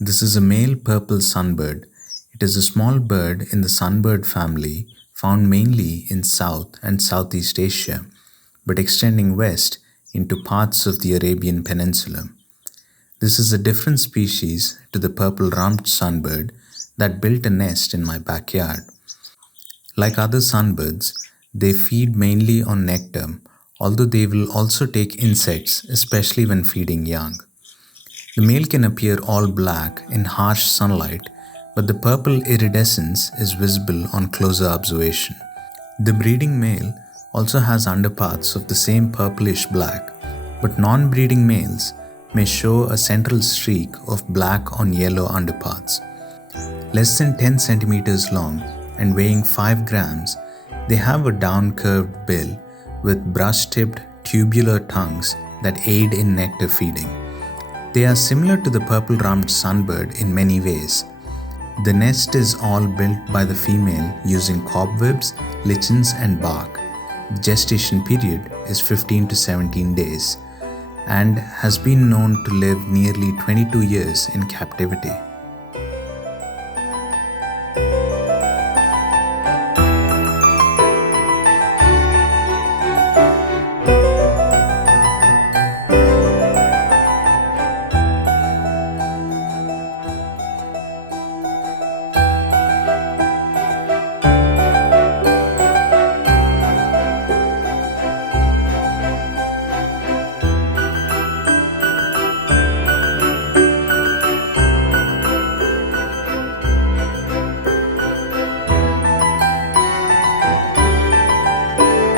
This is a male purple sunbird. It is a small bird in the sunbird family found mainly in South and Southeast Asia, but extending west into parts of the Arabian Peninsula. This is a different species to the purple rumped sunbird that built a nest in my backyard. Like other sunbirds, they feed mainly on nectar, although they will also take insects, especially when feeding young. The male can appear all black in harsh sunlight, but the purple iridescence is visible on closer observation. The breeding male also has underparts of the same purplish black, but non-breeding males may show a central streak of black on yellow underparts. Less than 10 centimeters long and weighing 5 grams, they have a down-curved bill with brush-tipped tubular tongues that aid in nectar feeding. They are similar to the purple-rumped sunbird in many ways. The nest is all built by the female using cobwebs, lichens and bark. The gestation period is 15 to 17 days and has been known to live nearly 22 years in captivity.